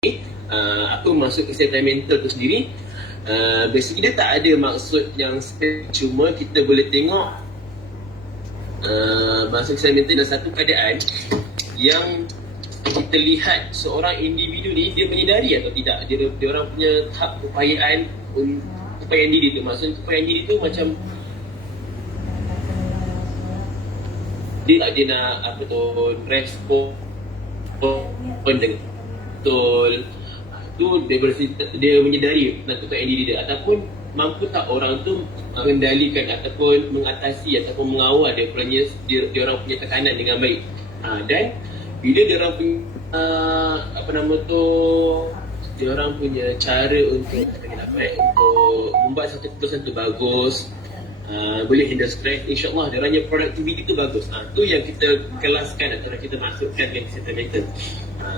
apa maksud kesihatan mental tu sendiri. Basically dia tak ada maksud yang cuma kita boleh tengok maksud kesihatan mental adalah satu keadaan yang kita lihat seorang individu ni dia menyedari atau tidak dia orang punya tahap upayaan diri tu. Maksudnya upayaan diri tu macam dia nak apa tu respon dengan betul tu dia menyedari tentang upayaan diri dia, ataupun mampu tak orang tu mengendalikan ataupun mengatasi ataupun mengawal dia orang punya tekanan dengan baik. Dan bila dia orang punya dia orang punya cara untuk membuat satu keputusan tu bagus, boleh handle stress, insyaAllah dia orangnya productivity tu bagus. Tu yang kita kelaskan atau kita masukkan ke kesihatan mental.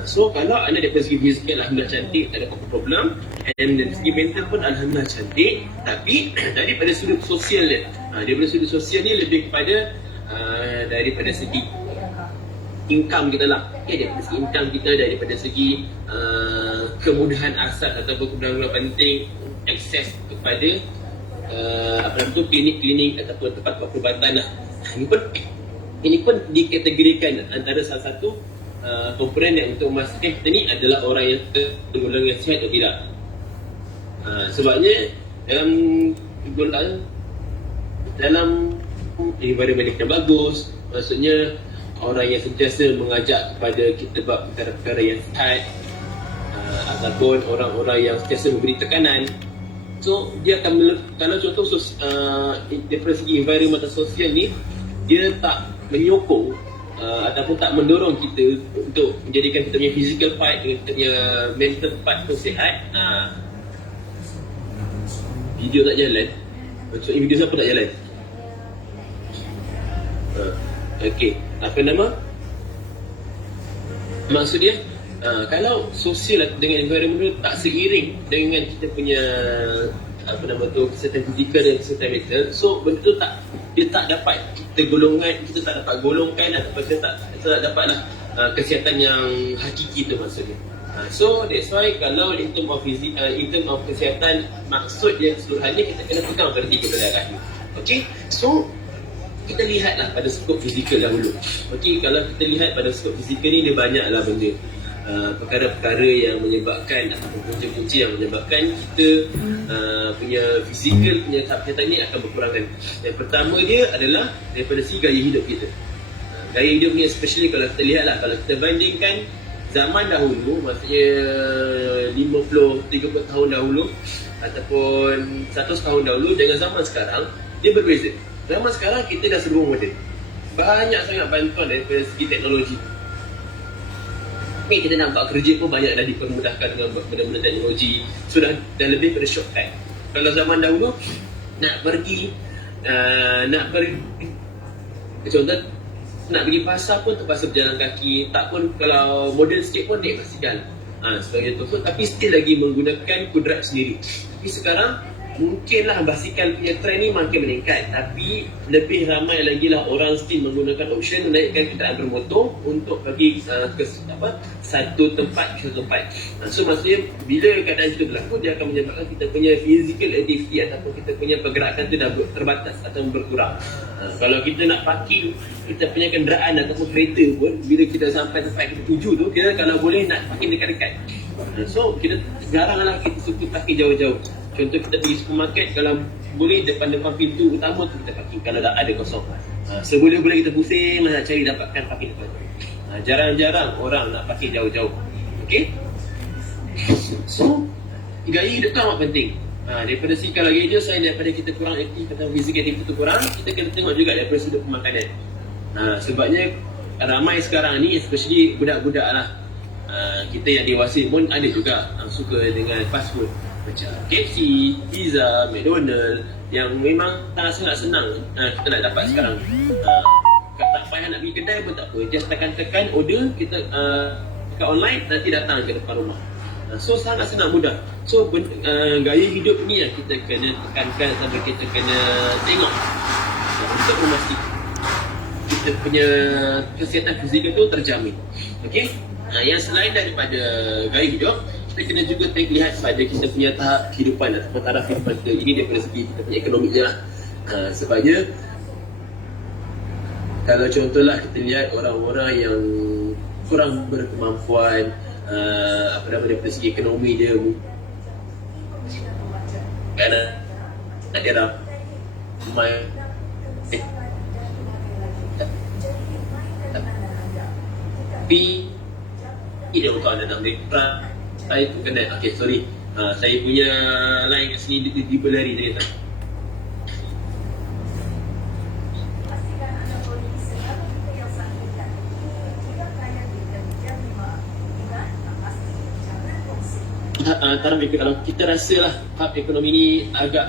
So kalau anda daripada segi fizikal alhamdulillah cantik, tak ada apa-apa problem, and dari segi mental pun alhamdulillah cantik, tapi daripada sudut sosial dia, daripada sudut sosial ni lebih kepada daripada segi income kita lah, daripada segi income kita, daripada segi kemudahan asas ataupun kemudahan penting akses kepada klinik-klinik ataupun tempat perubatan lah. Ini pun dikategorikan antara salah satu komponen yang untuk memastikan kita ni adalah orang yang tergolong yang sihat atau tidak. Sebabnya dalam environment yang bagus, maksudnya orang yang sentiasa mengajak kepada kita buat perkara-perkara yang sihat, ataupun orang-orang yang sentiasa memberi tekanan. So dia akan, kalau contoh daripada segi environment atau sosial ni, dia tak menyokong ataupun tak mendorong kita untuk menjadikan kita punya physical part dengan kita punya mental part tu sihat. Video tak jalan. Maksudnya video siapa tak jalan? Okey, apa nama? Maksud dia kalau sosial dengan environment tak seiring dengan kita punya kesihatan fizikal dan kesihatan mental, so benda tu dia tak dapat kita tak dapat golongkan ataupun kita tak dapatlah kesihatan yang hakiki tu maksudnya. So that's why kalau in term of kesihatan, maksud yang keseluruhannya kita kena pegang pada 3 perkara ni. Okey, so kita lihatlah pada skop fizikal dahulu. Okey, kalau kita lihat pada skop fizikal ni, dia banyaklah benda, perkara-perkara yang menyebabkan ataupun punca-punca yang menyebabkan kita punya fizikal punya tahap kesihatan ni akan berkurangan. Yang pertama dia adalah daripada segi gaya hidup kita. Gaya hidup ni especially kalau kita lihatlah, kalau kita bandingkan zaman dahulu, maksudnya 50-30 tahun dahulu ataupun 100 tahun dahulu dengan zaman sekarang, dia berbeza. Zaman sekarang kita dah serba moden, banyak sangat bantuan daripada segi teknologi. Kita nak buat kerja pun banyak dah dipermudahkan dengan benda-benda teknologi. So dah lebih pada shortcut. Kalau zaman dahulu nak pergi contoh nak pergi pasar pun terpaksa berjalan kaki, tak pun kalau moden sikit pun naik basikal sebagai tu. Tapi still lagi menggunakan kudrat sendiri. Tapi sekarang mungkinlah basikal punya trend ni makin meningkat, tapi lebih ramai lagi lah orang still menggunakan option menaikkan kenderaan bermotor untuk pergi ke satu tempat ke satu tempat. So maksudnya bila keadaan itu berlaku, dia akan menyebabkan kita punya physical activity ataupun kita punya pergerakan tu dah terbatas atau berkurang. Kalau kita nak parking kita punya kenderaan ataupun kereta pun, bila kita sampai tempat kita tuju tu, kita kalau boleh nak parking dekat-dekat. So kita jaranglah kita suka parking jauh-jauh. Contoh kita pergi supermarket, kalau boleh depan pintu utama tu kita parking kalau dah ada kosong. Seboleh-boleh kita pusing nak cari dapatkan parking depan. Jarang-jarang orang nak parking jauh-jauh. Okey? So gaya hidup kan amat penting. Daripada segi kalau gaya hidup, selain daripada kita kurang aktif atau physical activity tu kurang, kita kena tengok juga daripada sudut pemakanan. Sebabnya ramai sekarang ni, especially budak-budak lah, kita yang dewasa pun ada juga suka dengan fast food macam KFC, pizza, McDonald, yang memang sangat senang kita nak dapat sekarang. Tak payah nak pergi kedai pun tak apa, just tekan-tekan order kita dekat online, nanti datang ke depan rumah. So sangat senang, mudah. So gaya hidup ni yang kita kena tekankan sampai kita kena tengok untuk memastikan kita punya kesihatan fizikal tu terjamin. Okey? Yang selain daripada gaya hidup, kita kena juga lihat pada kita punya tahap kehidupan atau taraf kehidupan kita. Ini daripada segi kita punya ekonomi je lah. Sebabnya kalau contohlah kita lihat orang-orang yang kurang berkemampuan, apa nama, daripada segi ekonomi dia kerana dia ramai tapi dia untuk anak mereka. Saya tu kena, saya punya line kat sini di berlari tadi tak. Taraf kalau kita rasa lah tahap ekonomi ni agak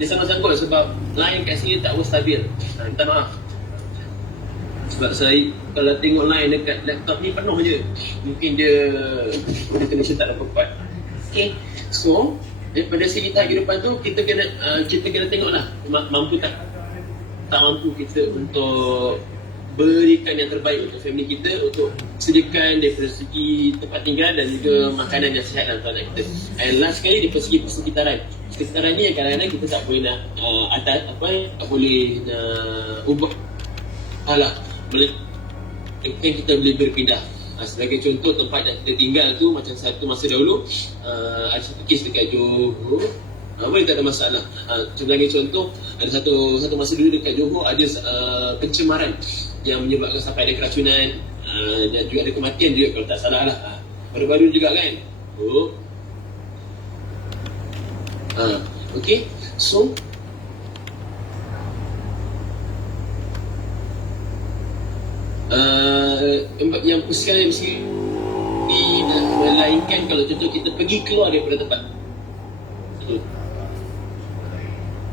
dia sangat sangkut sebab line kat sini tak stabil. Minta maaf sebab saya kalau tengok line dekat laptop ni penuh je, mungkin dia connection tak dapat kuat. Okay, so daripada segi tahap kehidupan tu kita kena tengok lah mampu tak mampu kita untuk berikan yang terbaik untuk family kita, untuk sediakan daripada segi tempat tinggal dan juga makanan yang sihat dalam anak kita. And last sekali daripada segi persekitaran. Persekitaran ni kadang-kadang kita tak boleh nak tak boleh nak ubah kita boleh berpindah. Sebagai contoh tempat yang kita tinggal tu macam satu masa dahulu ada satu kes dekat Johor, boleh tak ada masalah. Sebagai contoh ada satu masa dulu dekat Johor ada pencemaran yang menyebabkan sampai ada keracunan dan juga ada kematian juga kalau tak salah lah. Baru-baru juga kan. Okay, so yang sekali mesti melainkan kalau contoh kita pergi keluar daripada tempat tu.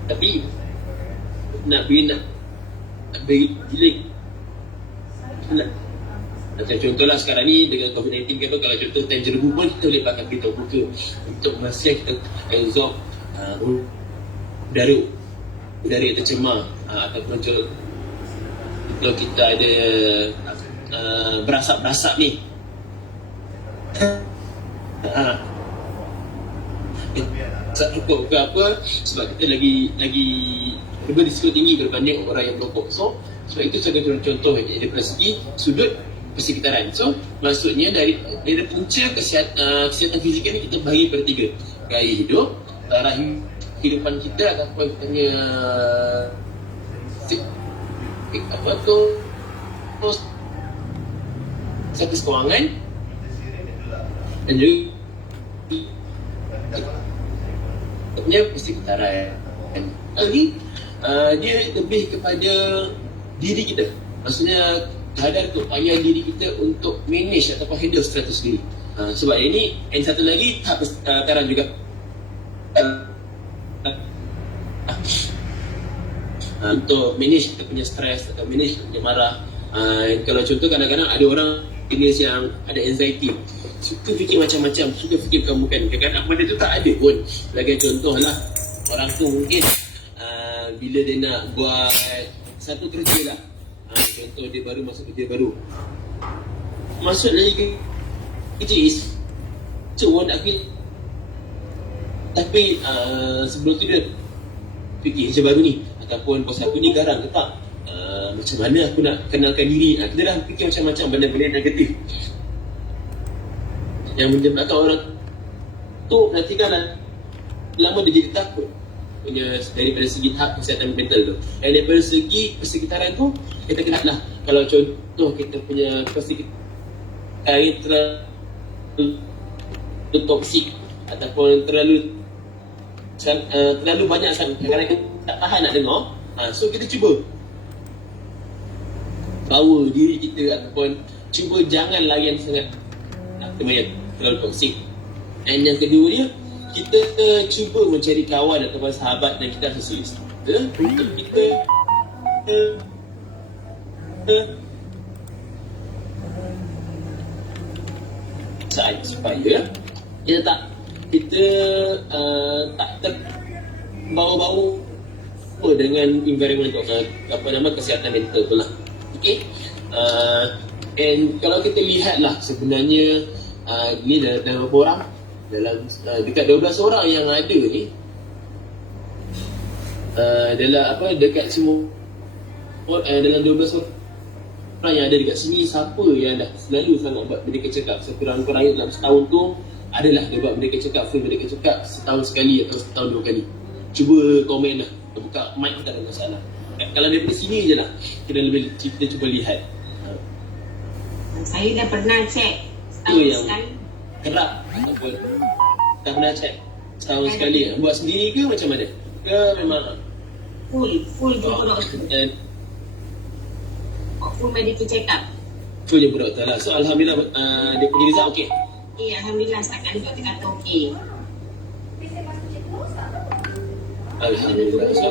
Tapi nak beri macam contohlah sekarang ni dengan COVID-19 ke apa, kalau contoh time jerebu pun kita boleh pakai berita buka untuk masa kita absorb udara yang tercemar ataupun kalau kita ada berasap-berasap ni tak cukup ke apa sebab kita lagi berisiko tinggi berbanding orang yang merokok. So sebab itu sebagai contoh daripada segi sudut persekitaran. So maksudnya dari punca kesihatan fizikal ni kita bagi pada 3: gaya hidup, taraf kehidupan kita ataupun kita punya status kewangan dan juga punya persekitaran. Lagi dia lebih kepada diri kita, maksudnya kadar keupayaan diri kita untuk manage ataupun handle stres itu sendiri. Sebab ini, and satu lagi tahap persekitaran juga untuk manage kita punya stres atau manage kita punya marah. Kalau contoh kadang-kadang ada orang jenis yang ada anxiety, suka fikir macam-macam, suka fikir bukan. Kadang-kadang benda tu tak ada pun. Sebagai contoh lah, orang tu mungkin bila dia nak buat satu kerja lah, contoh dia baru masuk kerja baru, masuk lagi kerja nak pergi, tapi sebelum tu dia fikir kerja baru ni ataupun bos aku ni garang ke tak, macam mana aku nak kenalkan diri. Kita dah fikir macam-macam benda-benda negatif yang menyebabkan orang tu nanti kan lama dia jadi takut punya daripada segi tahap kesihatan mental tu. Dan daripada segi persekitaran tu kita kena lah, kalau contoh kita punya persekitaran terlalu toksik ataupun terlalu banyak sangat, kadang-kadang kita tak tahan nak dengar, so kita cuba bawa diri kita ataupun cuba jangan layan sangat terlalu toksik. Dan yang kedua dia, kita cuba mencari kawan ataupun sahabat dan kita sosialis untuk kita supaya kita tak terbawa-bawa dengan environment kesihatan mental tu lah. Okay, And kalau kita lihat lah sebenarnya ni dalam berapa orang, dalam dekat 12 orang yang ada ni, dalam dekat semua dalam 12 orang yang ada dekat sini, siapa yang dah selalu sangat buat Merdeka Cakap sekurang-kurangnya dalam setahun tu adalah dia buat Merdeka Cakap, full Merdeka Cakap setahun sekali atau setahun 2 kali. Cuba komen lah, buka mic tak ada masalah. Kalau daripada sini je lah kita cuba lihat. Saya dah pernah check Itu yang kerap ataupun tak pernah check setahun sekali. Buat sendiri ke macam mana? Ke memang full jumpa doktor, full medical check up. tu jumpa doktor lah. So Alhamdulillah dia punya result okey. Alhamdulillah setakat ni doktor kata okey. Alhamdulillah. So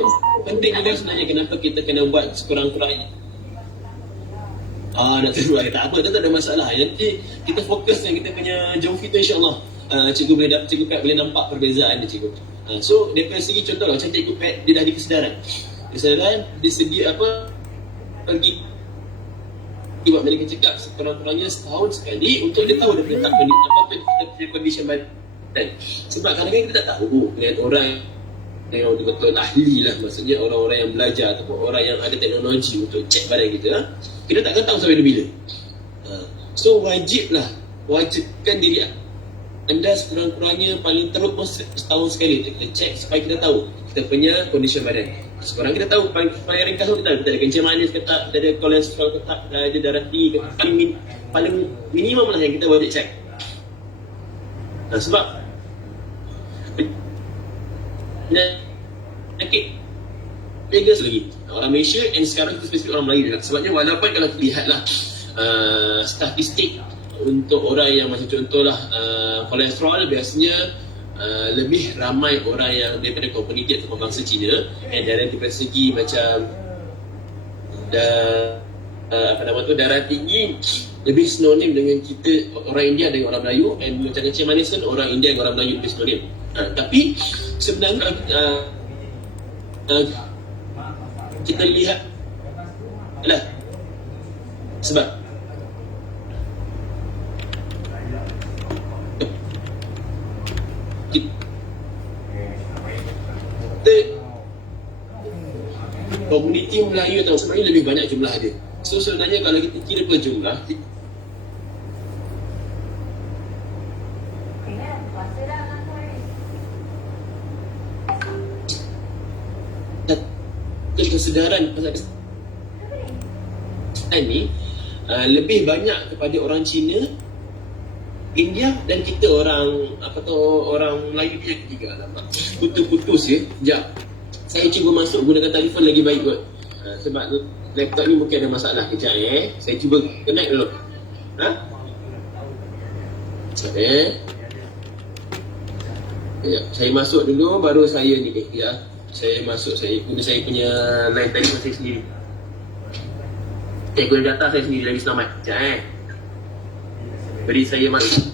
penting juga sebenarnya kenapa kita kena buat sekurang-kurangnya. Nak terus tak apa, tak ada masalah. Nanti kita fokus dengan kita punya jom fit tu, insya-Allah. Cikgu Pat boleh nampak perbezaan dia, cikgu. So daripada segi contoh lah, macam cikgu Pat dia dah ada kesedaran. Dia sedia pergi buat medical check up sekurang-kurangnya setahun sekali untuk dia tahu dia punya condition badan. Sebab kadang-kadang kita tak tahu dengan orang yang betul-betul ahli lah, maksudnya orang-orang yang belajar ataupun orang yang ada teknologi untuk cek badan kita takkan tahu sampai bila. So wajibkan diri anda sekurang-kurangnya paling teruk pun setahun sekali kita cek supaya kita tahu kita punya condition badan. Sekarang kita tahu paling ringkas kita tahu kita ada kencing manis ke tak, kita ada kolesterol ke tak, kita ada darah tinggi ke tak, paling minimum lah yang kita wajib cek. Sebab penyakit legal lagi orang Malaysia, and sekarang itu spesifik orang Melayu juga. Sebabnya walaupun kalau kita lihatlah statistik untuk orang yang macam contohlah kolesterol, biasanya lebih ramai orang yang daripada komuniti atau bangsa Cina, dan daripada segi macam darah tinggi lebih sinonim dengan kita orang India dengan orang Melayu, dan macam kencing manis pun orang India dengan orang Melayu lebih sinonim. Tapi sebenarnya kita lihat lah, sebab kita komuniti Melayu atau sebenarnya lebih banyak jumlah dia. So sebenarnya kalau kita kira per jumlah, kesedaran pasal ni lebih banyak kepada orang Cina, India, dan kita orang orang Melayu yang ketiga. Putus je. Sekejap, saya cuba masuk gunakan telefon lagi baik kot. Sebab laptop ni mungkin ada masalah. Kejap saya cuba connect dulu. Kejap, saya masuk dulu baru saya ni. Saya masuk, saya guna saya punya line telefon saya sendiri. Saya guna data saya sendiri lagi selamat. Sekejap beri saya masuk.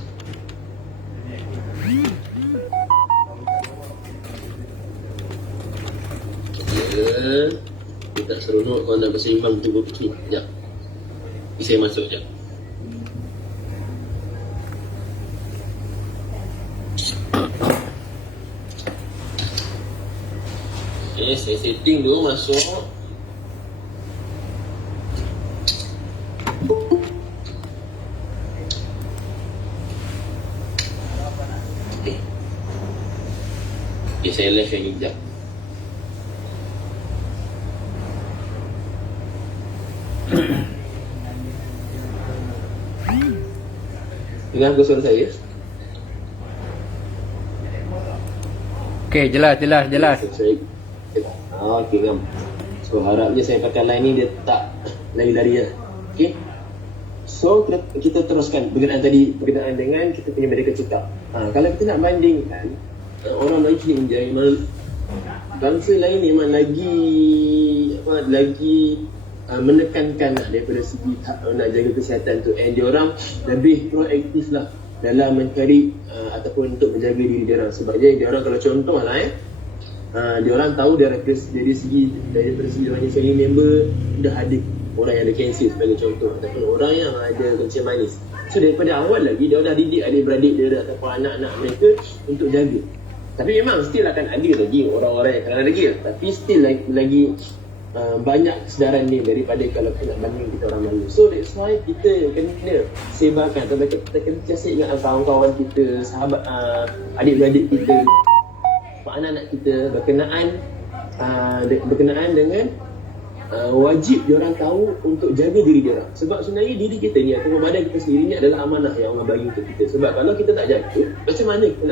Dia tak seronok kalau nak berseimbang tubuh kecil. Sekejap, saya masuk sekejap. Saya setting dulu masuk. Saya live yang hijab. Dengar ke suara saya? Okey, jelas. Okey, ngam. So harapnya saya pakai line ni dia tak lari-lari lah. Okey. So kita teruskan berkenaan dengan kita punya medical check up. Kalau kita nak bandingkan orang lain sini India, bangsa lain memang lagi menekankan daripada segi nak jaga kesihatan tu, and diorang lebih proaktif lah dalam mencari ataupun untuk menjaga diri diorang. Sebabnya diorang kalau contoh lah diorang tahu dari segi family member dah ada orang yang ada kanser sebagai contoh, ataupun orang yang ada kencing manis. So daripada awal lagi dia dah didik adik-beradik dia ataupun anak-anak mereka untuk jaga. Tapi memang still akan ada lagi orang-orang yang kadang lagi, tapi still lagi banyak kesedaran ni daripada kalau kita nak banding kita orang Melayu. So that's why kita kena sebarkan, atau kita kena cari ingat kawan-kawan kita, sahabat, adik-beradik kita, anak-anak kita berkenaan dengan wajib diorang tahu untuk jaga diri diorang. Sebab sebenarnya diri kita ni atau badan kita sendiri ni adalah amanah yang Allah bagi untuk kita. Sebab kalau kita tak jaga, macam mana kita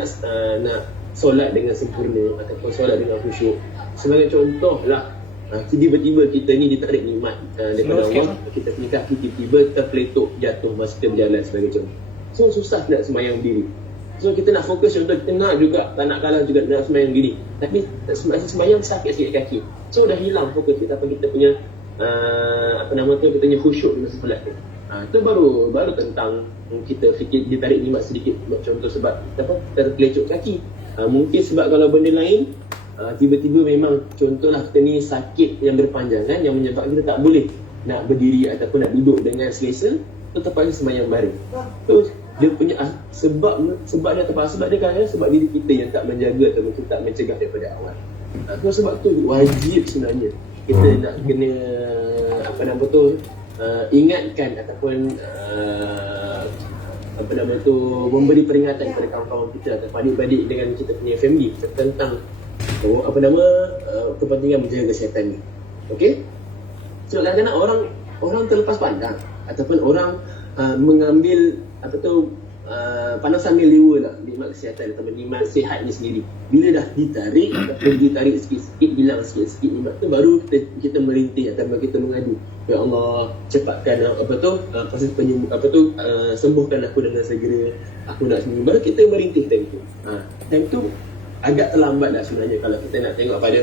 nak solat dengan sempurna ataupun solat dengan khusyuk. Sebagai contoh lah, tiba-tiba kita ni ditarik nikmat daripada Allah, kita punya kaki tiba-tiba terpeletuk jatuh masa kita berjalan sebagai contoh. So susah nak sembahyang diri. So kita nak fokus contoh, kita nak juga, tak nak kalah juga nak sembahyang diri, tapi sembahyang sakit sikit kaki. So dah hilang fokus kita, kita punya kita punya khusyuk dalam solat tu. Itu baru tentang kita fikir ditarik nikmat sedikit. Contoh sebab terpelecuk kaki. Mungkin sebab kalau benda lain, tiba-tiba memang contohlah kita ni sakit yang berpanjangan yang menyebabkan kita tak boleh nak berdiri ataupun nak duduk dengan selesa, tu terpaksa sembahyang bareng. So dia punya sebab dia terpaksa, sebab dia kan sebab diri kita yang tak menjaga ataupun kita tak mencegah daripada awal. So sebab tu wajib sebenarnya kita nak kena ingatkan ataupun memberi peringatan kepada kawan-kawan kita atau adik-beradik dengan kita punya family tentang kepentingan menjaga kesihatan ni. Okey? So kadang-kadang orang terlepas pandang ataupun orang mengambil pandang sambil lewa lah nikmat kesihatan atau nikmat sihat ni sendiri. Bila dah ditarik ataupun ditarik sikit-sikit, hilang sikit-sikit nikmat tu, baru kita merintih ataupun kita mengadu, ya Allah, cepatkan proses sembuhkan aku dengan segera, aku nak sembuh. Baru kita merintih time tu. Time tu agak terlambat dah sebenarnya kalau kita nak tengok pada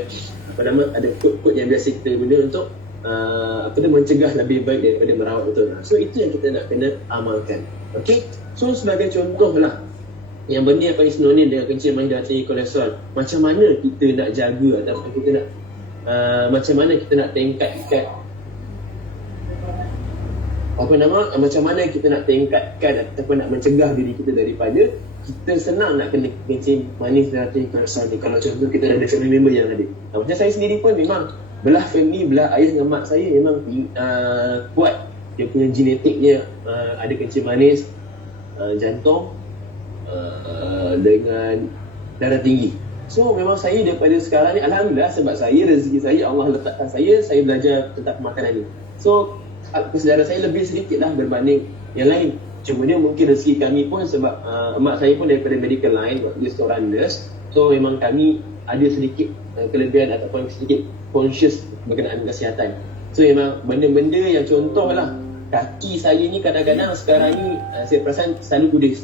ada kod-kod yang biasa kita guna untuk mencegah lebih baik daripada merawat betul. So itu yang kita nak kena amalkan. Okey. So sebagai contoh lah, yang benda yang paling sinonim dengan kencing manis dan tinggi kolesterol, macam mana kita nak jaga ataupun kita nak macam mana kita nak tingkatkan macam mana kita nak tingkatkan ataupun nak mencegah diri kita daripada kita senang nak kena kencing manis dan tinggi kolesterol ni. Kalau contoh kita ada family member yang ada, macam saya sendiri pun memang belah ayah dengan mak saya memang kuat, dia punya genetiknya ada kencing manis, jantung dengan darah tinggi. So memang saya daripada sekarang ni, alhamdulillah, sebab saya rezeki saya Allah letakkan saya belajar tentang makanan ni. So kesedaran saya lebih sedikit lah berbanding yang lain. Cuma dia mungkin rezeki kami pun sebab mak saya pun daripada medical line, dia seorang nurse. So memang kami ada sedikit kelebihan ataupun sedikit conscious berkenaan kesihatan. So memang benda-benda yang contoh lah, kaki saya ni kadang-kadang sekarang ni saya perasan selalu kudis.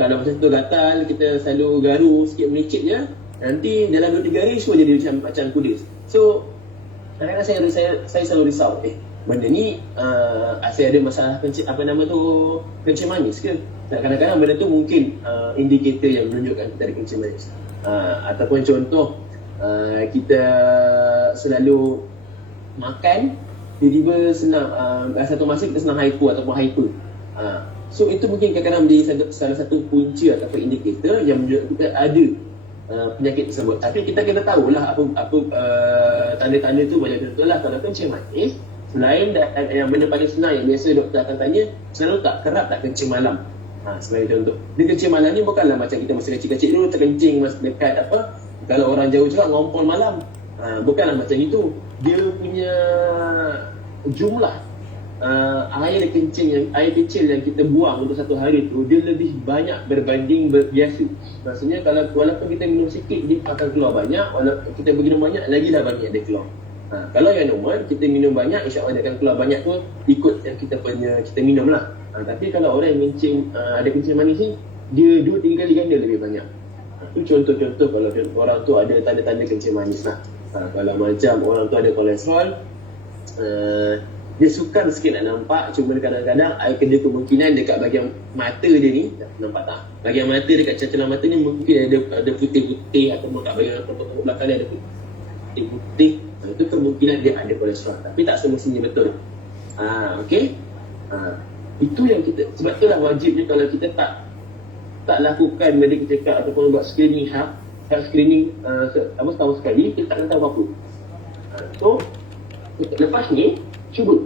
Kalau macam tu gatal, kita selalu garu sikit melicit je, nanti dalam 2-3 hari semua jadi macam kudis. So kadang-kadang saya selalu risau, benda ni saya ada masalah kencing manis ke? Dan kadang-kadang benda tu mungkin indikator yang menunjukkan kita ada kencing manis. Ataupun contoh, kita selalu makan, tiba-tiba senang satu masa kita senang hypo ataupun hyper. So itu mungkin kadang-kadang menjadi salah satu punca ataupun indikator yang menunjukkan kita ada penyakit tersebut. Tapi kita kena tahulah apa tanda-tanda tu. Banyak contoh lah, kalau kencing manis, selain yang benda paling senang yang biasa doktor akan tanya, selalu kerap tak kencing malam. Sebagai contoh, dia kencing malam ni bukanlah macam kita masa kecil-kecil dulu terkencing masa dekat kalau orang jauh cakap ngompol malam. Bukanlah macam itu. Dia punya jumlah air kecil yang kita buang untuk satu hari tu, dia lebih banyak berbanding biasa. Maksudnya walaupun kita minum sikit, dia akan keluar banyak. Walaupun kita minum banyak, lagilah banyak dia keluar. Kalau yang normal, kita minum banyak, insya-Allah dia akan keluar banyak tu ikut yang kita minum lah. Tapi kalau orang yang ada kencing manis ni, dia 2-3 kali ganda lebih banyak. Itu contoh-contoh kalau orang tu ada tanda-tanda kencing manis lah. Kalau macam orang tu ada kolesterol, dia sukar sikit nak nampak, cuma kadang-kadang ada kemungkinan dekat bahagian mata dia ni, nampak tak? Bahagian mata dekat celah mata ni mungkin ada putih-putih, atau kat bahagian belakang dia ada putih-putih. Itu kemungkinan dia ada kolesterol, tapi tak semestinya betul. Okay. Itu yang kita, sebab itulah wajibnya kalau kita tak lakukan medical check up ataupun buat screening health screening setahun sekali, kita tak akan tahu apa-apa. So lepas ni cuba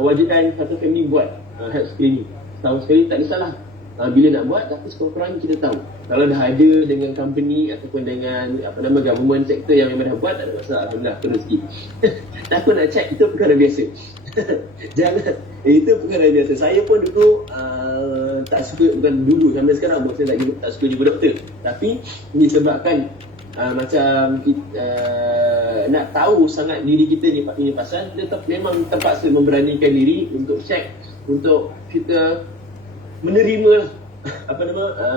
wajibkan satu family buat health screening setahun sekali, tak kisahlah bila nak buat, tapi sekurang-kurangnya kita tahu. Kalau dah ada dengan company ataupun dengan government sector yang memang dah buat, tak ada masalah, alhamdulillah, terus rezeki. Takut nak check, itu perkara biasa. Jangan, itu perkara biasa. Saya pun dulu tak suka, bukan dulu, sampai sekarang pun saya tak suka jumpa doktor. Tapi disebabkan macam kita, nak tahu sangat diri kita ni pasal, kita memang terpaksa memberanikan diri untuk check, untuk kita menerima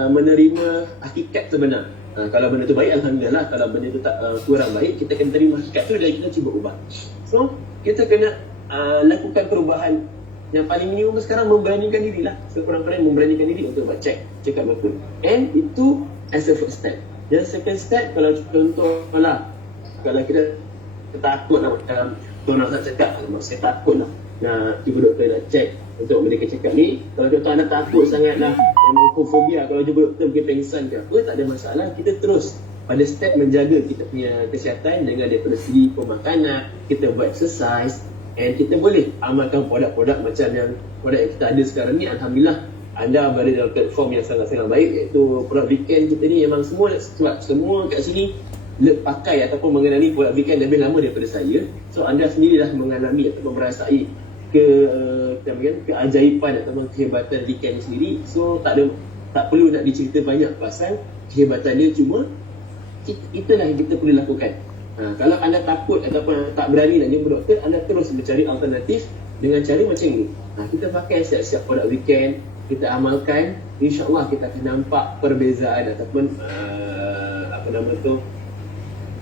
menerima hakikat sebenar. Kalau benda tu baik, alhamdulillah. Kalau benda tu tak kurang baik, kita kena terima hakikat tu dan kita cuba ubah. So kita kena lakukan perubahan yang paling minimum sekarang, memberanikan diri lah. Sekurang-kurangnya memberanikan diri untuk buat check up betul. And itu as a first step. Dan second step, kalau contoh lah, kalau kita takut lah macam tuan nak cakap, saya takut lah nak cuba doktor nak check untuk medical check up ni. Kalau doktor anda takut sangat lah, memang fobia, kalau jumpa doktor mungkin pengsan ke apa, tak ada masalah. Kita terus pada step menjaga kita punya kesihatan dengan daripada segi pemakanan, kita buat exercise, and kita boleh amalkan produk-produk macam yang produk yang kita ada sekarang ni. Alhamdulillah, anda berada dalam platform yang sangat-sangat baik, iaitu produk weekend kita ni. Memang semua, sebab semua kat sini pakai ataupun mengenali produk weekend lebih lama daripada saya. So anda sendirilah mengalami ataupun merasai keajaiban ataupun kehebatan weekend sendiri. So tak perlu nak dicerita banyak pasal kehebatan dia, cuma itulah yang kita perlu lakukan. Kalau anda takut ataupun tak berani nak jumpa doktor, anda terus mencari alternatif dengan cara macam ni. Kita pakai siap-siap produk weekend, kita amalkan, insya-Allah kita akan nampak perbezaan ataupun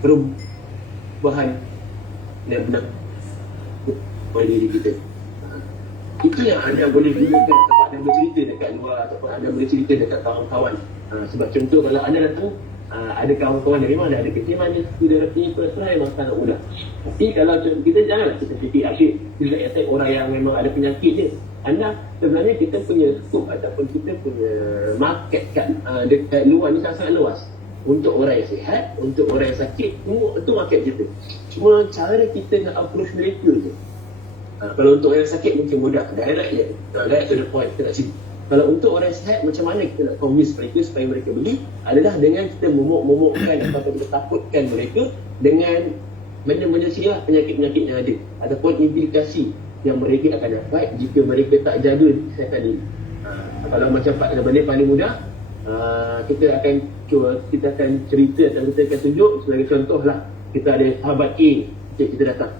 perubahan yang benar pada diri kita. Itu yang anda boleh gunakan tempat anda bercerita dekat luar ataupun anda boleh cerita dekat kawan-kawan. Sebab contoh, kalau anda datang ada kawan-kawan yang memang ada kecemasan manis, sudah rasa personal, memang sangat mudah. Tapi kalau kita janganlah kita fikir asyik bila attack orang yang memang ada penyakit je. Anda sebenarnya kita punya scope ataupun kita punya market kat dekat luar ni sangat luas. Untuk orang yang sihat, untuk orang yang sakit, semua itu market kita. Cuma cara kita nak approach mereka je. Kalau untuk orang yang sakit mungkin mudah, direct je, direct to the point, kita nak cerita. Kalau untuk orang yang sihat, macam mana kita nak convince mereka supaya mereka beli, adalah dengan kita momok-momokkan ataupun kita takutkan mereka dengan benda-benda silah penyakit-penyakit yang ada ataupun implikasi yang mereka akan dapat jika mereka tak jaga kesihatan diri. Kalau macam benda paling mudah, kita akan cerita atau kita akan tunjuk sebagai contoh lah. Kita ada sahabat A, kita datang,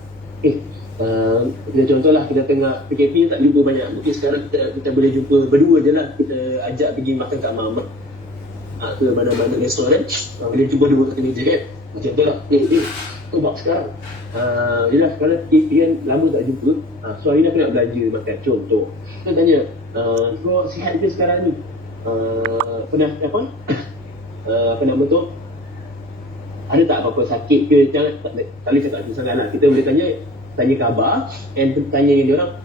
kita contohlah kita tengah PKP tak jumpa banyak. Mungkin sekarang kita boleh jumpa berdua je lah. Kita ajak pergi makan kat mamak ke mana-mana restoran, boleh jumpa dua kat meja kan. Macam tu lah, kau buat sekarang yelah sekarang PKP kan lama tak jumpa. So hari ni aku nak belanja makan. Contoh kita tanya, kau sihat ke sekarang ni? Pernah apa nama tu, ada tak apa-apa sakit ke? Jangan tak boleh cakap tu sangat lah. Kita boleh tanya khabar, and tanya dia orang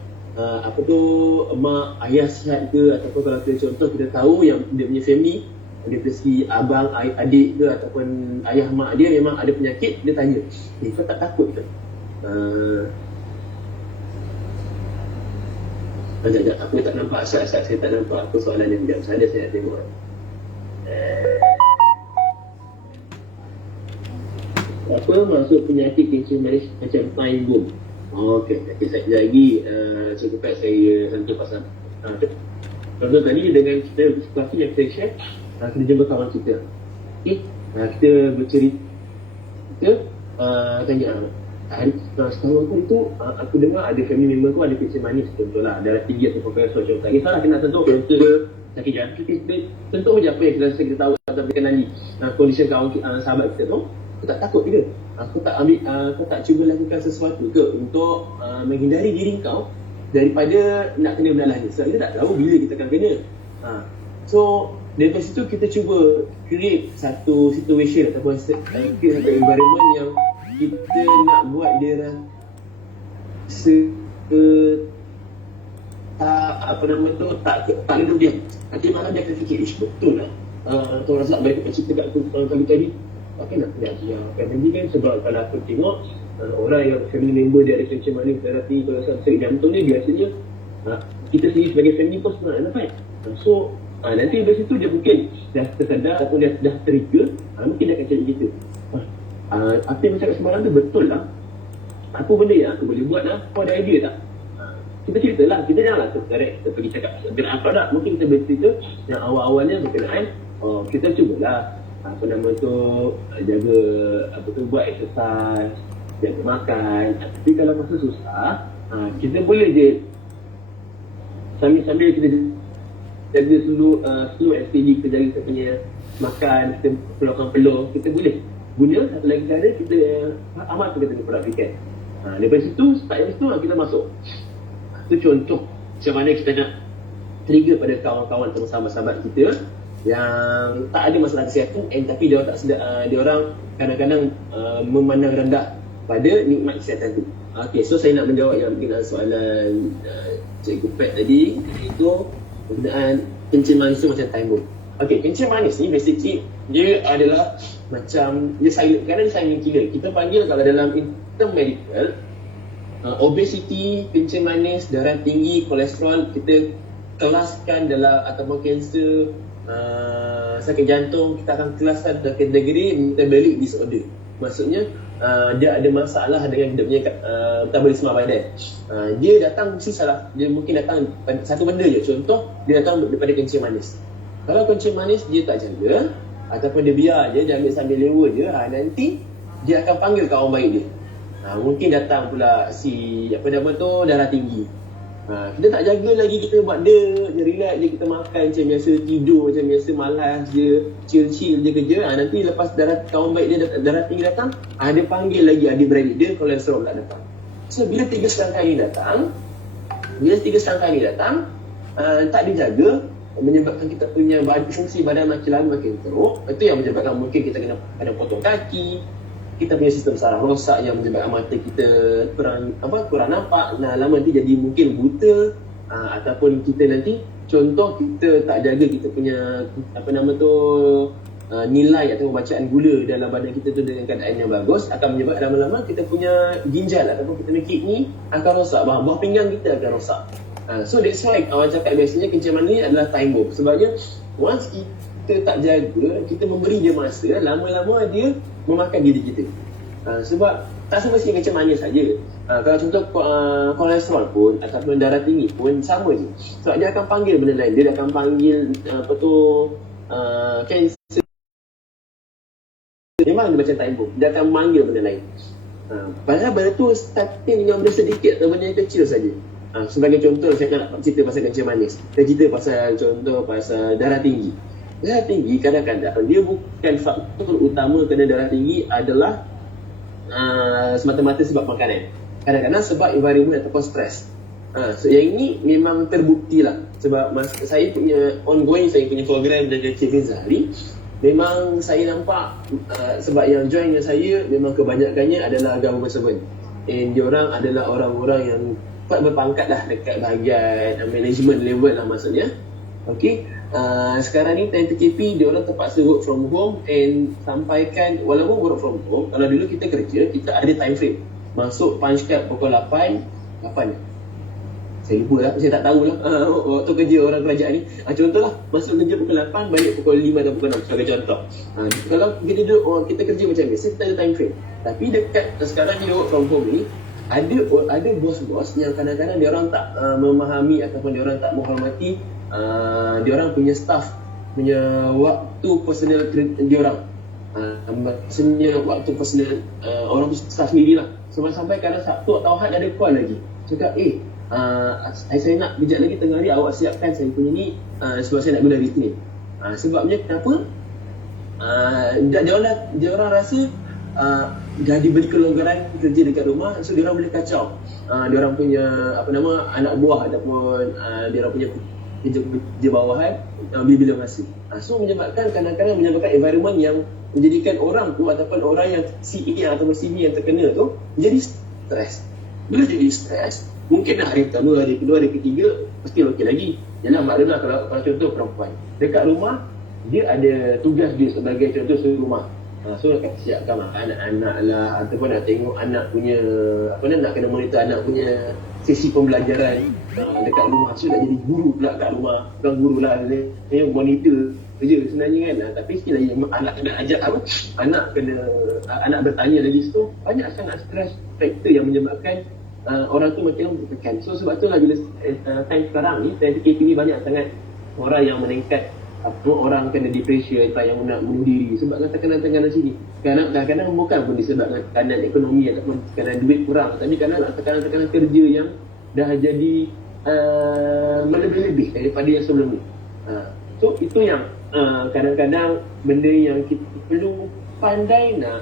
mak ayah sihat ke, ataupun kalau kita contoh kita tahu yang dia punya family, dia dari abang adik ke ataupun ayah mak dia memang ada penyakit, dia tanya, kau tak takut ke? Sekejap, aku tak nampak asal-asal, saya tak nampak apa soalan yang dia ada, saya nak tengok. Apa maksud penyakit kencing manis macam fine boom? Okey, sekejap lagi cukup saya sentuh pasal contoh tadi dengan kita situasi yang saya share, kita jumpa kawan kita. Kita bercerita, tanya setahun aku itu aku dengar ada family member aku ada kencing manis, contohlah darah tinggi atau kolesterol, contoh tak kisahlah kena sentuh doktor ke sakit jantung, tentu je apa yang kita tahu atau kita kenali kondisi kawan sahabat kita tu. Aku tak takut ke? Aku tak cuba lakukan sesuatu ke untuk menghindari diri kau daripada nak kena benalah ni. Sebab kita tak tahu bila kita akan kena. So daripada situ kita cuba create satu situation ataupun create satu environment yang kita nak buat dia apa nama tu, tak hidup dia. Nanti malam dia akan fikir, betul lah. Tuan Razak balik cerita kat aku tadi. Takkan nak tidak dia. Tadi kan sebab kalau aku tengok orang yang family member dia ada kencing manis darah tinggi kalau sakit jantung ni biasanya kita sendiri sebagai family pun senang nak dapat. So nanti dari situ dia mungkin dah tersedar ataupun dia dah trigger, mungkin dia akan cari kita. Apa yang cakap semalam tu betul lah. Apa benda yang aku boleh buat lah? Kau ada idea tak? Kita cerita lah, kita janganlah kita pergi cakap gerak apa tak. Mungkin kita bercerita yang awal-awalnya berkenaan kita cubalah apa nama tu jaga apa tu, buat exercise, jaga makan. Tapi kalau masa susah kita boleh je sambil kita jaga slow and steady, kita jaga kita punya makan, kita peluangkan peluang, kita boleh guna satu lagi cara kita amalkan kita punya praktikan. Daripada situ, start dari situ kita masuk. Itu contoh macam mana kita nak trigger pada kawan-kawan atau sahabat-sahabat kita yang tak ada masalah kesihatan tapi dia orang tak sedar, dia orang kadang-kadang memandang rendah pada nikmat kesihatan tu. Okey, so saya nak menjawab yang berkenaan soalan Cikgu Pat tadi, iaitu penggunaan kencing manis tu macam time bomb. Okey, kencing manis ni basically dia adalah macam dia silent, kadang dia silent killer. Kita panggil kalau dalam term medical obesity, kencing manis, darah tinggi, kolesterol kita kelaskan dalam ataupun kanser, sakit jantung kita akan kelaskan dalam kategori metabolic disorder. Maksudnya dia ada masalah dengan dia punya metabolisme badan. Dia datang mesti salah. Dia mungkin datang satu benda je. Contoh dia datang daripada kencing manis. Kalau kencing manis dia tak jaga ataupun dia biar je, dia ambil sambil lewa je, nanti dia akan panggil kawan baik dia. Mungkin datang pula si apa nama tu, darah tinggi. Kita tak jaga lagi, kita buat dia relax je, kita makan macam biasa, tidur macam biasa, malas je, chill je kerja. Nanti lepas kawan baik dia darah tinggi datang, dia panggil lagi adik-beradik dia, kolesterol pula datang. So bila tiga serangkaian ni datang, tak dijaga, menyebabkan kita punya fungsi badan makin lama makin teruk. Itu yang menyebabkan mungkin kita kena ada potong kaki, kita punya sistem saraf rosak yang menyebabkan mata kita kurang nampak. Lama nanti jadi mungkin buta, ataupun kita nanti contoh kita tak jaga kita punya apa nama tu nilai atau bacaan gula dalam badan kita tu dengan keadaan yang bagus, akan menyebabkan lama-lama kita punya ginjal ataupun kita punya kidney akan rosak, buah pinggang kita akan rosak. So that's why orang cakap biasanya kencing manis adalah time bomb. Sebabnya once kita tak jaga, kita memberi dia masa, lama-lama dia memakan diri kita. Sebab tak semestinya kencing manis saja. Kalau contoh kolesterol pun ataupun darah tinggi pun sama je. Sebab dia akan panggil benda lain. Dia akan panggil kanser. Memang dia macam time bomb. Dia akan panggil benda lain. Padahal benda tu starting dengan benda sedikit atau benda yang kecil saja. Sebagai contoh, saya nak cerita pasal kencing manis. Saya cerita pasal pasal darah tinggi. Darah tinggi kadang-kadang dia bukan faktor utama kerana darah tinggi adalah semata-mata sebab makanan. Kadang-kadang sebab environment ataupun stres. So yang ini memang terbukti lah. Sebab saya punya program dengan Kevin Zahari, memang saya nampak sebab yang join dengan saya memang kebanyakannya adalah government servant. And diorang adalah orang-orang yang berpangkat lah dekat bahagian management level lah maksudnya. Okay, sekarang ni time PKP dia orang terpaksa work from home, and sampaikan walaupun work from home, kalau dulu kita kerja kita ada time frame. Masuk punch card pukul 8 saya lupa lah, saya tak tahulah waktu kerja orang kerajaan ni. Contohlah masuk kerja pukul 8, balik pukul 5 dan pukul 6 sebagai contoh. Kalau kita kerja macam biasa, kita ada time frame. Tapi dekat sekarang ni work from home ni, ada bos-bos yang kadang-kadang dia orang tak memahami ataupun dia orang tak menghormati dia orang punya staff punya waktu personal dia orang. Maksudnya waktu personal orang staff sendiri lah. Sampai kadang Sabtu atau Ahad ada call lagi, cakap saya nak kejap lagi tengah hari awak siapkan saya punya ni sebab saya nak guna retin. Sebabnya kenapa? Dia orang rasa dah diberi kelonggaran kerja dekat rumah, so dia orang boleh kacau dia orang punya anak buah ataupun dia orang punya kerja bawahan bila masa. So kadang-kadang menyebabkan environment yang menjadikan orang tu ataupun orang yang CE ataupun CB yang terkena tu jadi stres. Bila jadi stres, mungkin hari pertama, hari kedua, hari ketiga mesti okey lagi. Yalah mak dia lah, kalau contoh perempuan dekat rumah, dia ada tugas dia sebagai contoh suri rumah. So siapkan makan anak-anak lah, ataupun nak tengok anak punya nak kena monitor anak punya sesi pembelajaran dekat rumah. So nak jadi guru pula kat rumah. Bukan guru lah, dia monitor kerja sebenarnya kan. Tapi sekali lagi anak kena ajar anak kena anak bertanya lagi. So banyak sangat stres faktor yang menyebabkan orang tu macam tertekan. So sebab tu lah bila time sekarang ni, time PKP ni banyak sangat orang yang meningkat, orang kena depression, yang nak bunuh diri sebab tekanan-tekanan sini. Kadang-kadang bukan pun disebabkan tekanan ekonomi ataupun tekanan duit kurang, tapi kadang tekanan-tekanan kerja yang dah jadi melebih-lebih daripada yang sebelum ni. So itu yang kadang-kadang benda yang kita perlu pandai nak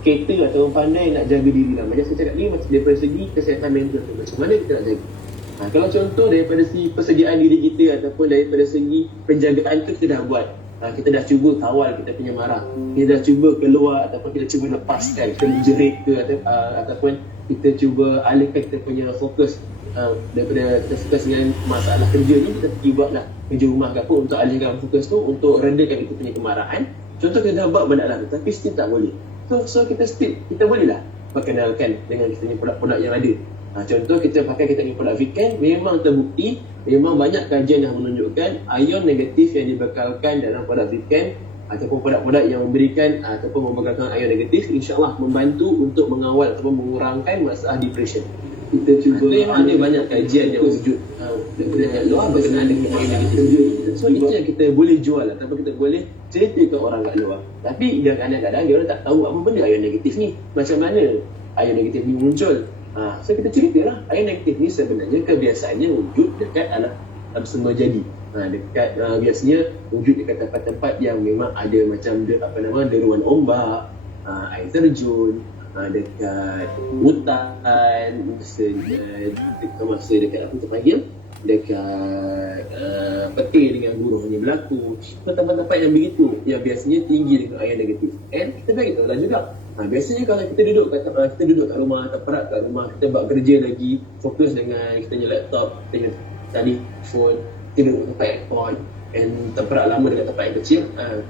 cater atau pandai nak jaga diri lah. Macam saya cakap ni, macam daripada segi kesihatan mental tu, macam mana kita nak jaga. Kalau contoh daripada segi persediaan diri kita ataupun daripada segi penjagaan tu kita dah buat. Kita dah cuba kawal kita punya marah. Kita dah cuba keluar ataupun kita cuba lepaskan, kita menjerit ke ataupun kita cuba alihkan kita punya fokus daripada kita fokus dengan masalah kerja ni, kita pergi buatlah kerja rumah ke apa untuk alihkan fokus tu, untuk redakan kita punya kemarahan. Contoh kita dah buat benda lah tu, tapi still tak boleh. So kita boleh lah perkenalkan dengan kita punya produk-produk yang ada. Contoh kita pakai kita punya produk Viken, memang terbukti, memang banyak kajian yang menunjukkan ion negatif yang dibekalkan dalam produk Viken ataupun produk-produk yang memberikan ataupun membekalkan ion negatif, insyaAllah membantu untuk mengawal ataupun mengurangkan masalah depression. Kita cuba ada banyak kajian yang wujud daripada luar berkenaan dengan ion negatif. So itu yang kita boleh jual ataupun kita boleh cerita ke orang kat luar. Tapi kadang-kadang dia orang tak tahu apa benda ion negatif ni, macam mana ion negatif ni muncul. So kita ceritalah, ion negatif ni sebenarnya kebiasaannya wujud dekat alam semua jadi. Dekat biasanya wujud dekat tempat-tempat yang memang ada macam deruan ombak, air terjun, dekat hutan, masa dekat apa terpanggil, dekat peti dengan buruhnya berlaku. So tempat-tempat yang begitu yang biasanya tinggi dengan ion negatif. And kita bagi tahu lah juga, biasanya kalau kita duduk kat rumah, terperak kat rumah, kita buat kerja lagi, fokus dengan kita punya laptop, kita punya telefon, kita duduk tempat aircon, and terperak lama dekat tempat yang kecil,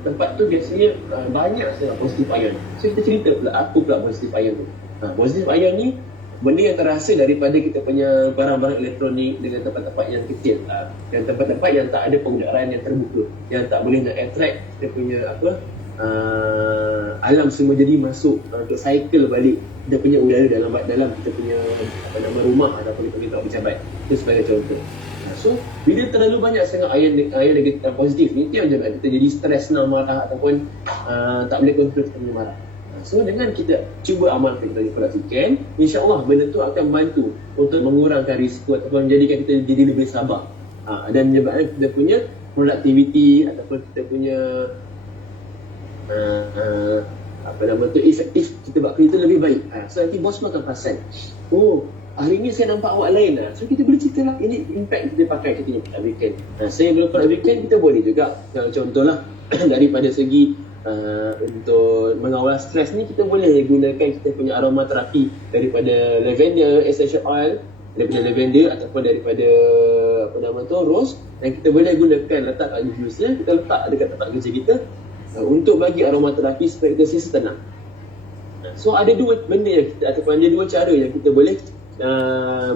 tempat tu biasanya banyak sangat positif ion. So kita cerita pula apa pula positif ion tu. Positif ion ni benda yang terasa daripada kita punya barang-barang elektronik dengan tempat-tempat yang kecil, dan tempat-tempat yang tak ada penggunaan yang terbuka, yang tak boleh nak attract kita punya alam semua jadi masuk untuk cycle balik kita punya udara dalam kita punya rumah ataupun kita punya pejabat. Itu sebagai contoh. So bila terlalu banyak sangat ion negatif positif ni, yang menyebabkan kita jadi stres, senang marah ataupun tak boleh kontrol kita punya marah. So dengan kita cuba amalkan kita produk Viken, insyaAllah benda tu akan membantu untuk mengurangkan risiko ataupun menjadikan kita jadi lebih sabar, dan menyebabkan kita punya productivity ataupun kita punya efektif kita buat kerja tu lebih baik. So nanti bos pun akan perasan, oh hari ni saya nampak awak lain lah. So kita boleh cerita lah, ini impact kita pakai kita punya produk Viken. Saya belum produk Viken, kita boleh juga contohlah daripada segi untuk mengawal stres ni, kita boleh gunakan kita punya aromaterapi daripada lavender essential oil, daripada lavender ataupun daripada rose, dan kita boleh gunakan letak kat diffuser, kita letak dekat tempat kerja kita untuk bagi aromaterapi supaya kita rasa tenang. So ada dua benda yang kita, ataupun ada dua cara yang kita boleh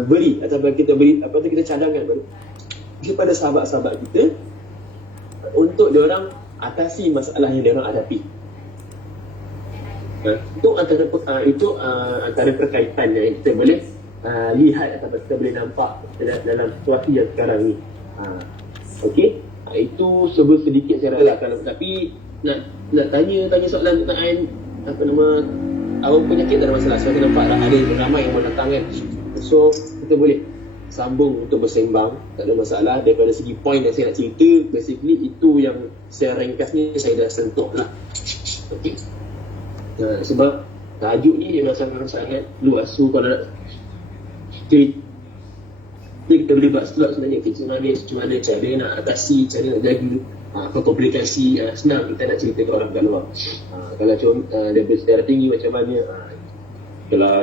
beri ataupun kita beri kita cadangkan kepada sahabat-sahabat kita untuk diorang atasi masalah yang diorang hadapi. Itu antara perkaitan yang kita boleh lihat ataupun kita boleh nampak dalam situasi yang sekarang ni. Okey, itu sedikit saya rasa kalau, tapi nak tanya soalan tentang awak penyakit tak ada masalah. Sebab saya nampak ada ramai yang mau datang kan. So kita boleh sambung untuk bersembang, tak ada masalah. Daripada segi point yang saya nak cerita, basically itu yang saya ringkas ni, saya dah sentuh lah. Okay. Sebab tajuk ni memang sangat luas. So kalau nak cerita, kita boleh buat sebenarnya macam mana cara nak atasi, cara nak jaga komplikasi. Senang kita nak cerita ke orang kat luar. Kalau daripada sejarah tinggi macam mana, kalau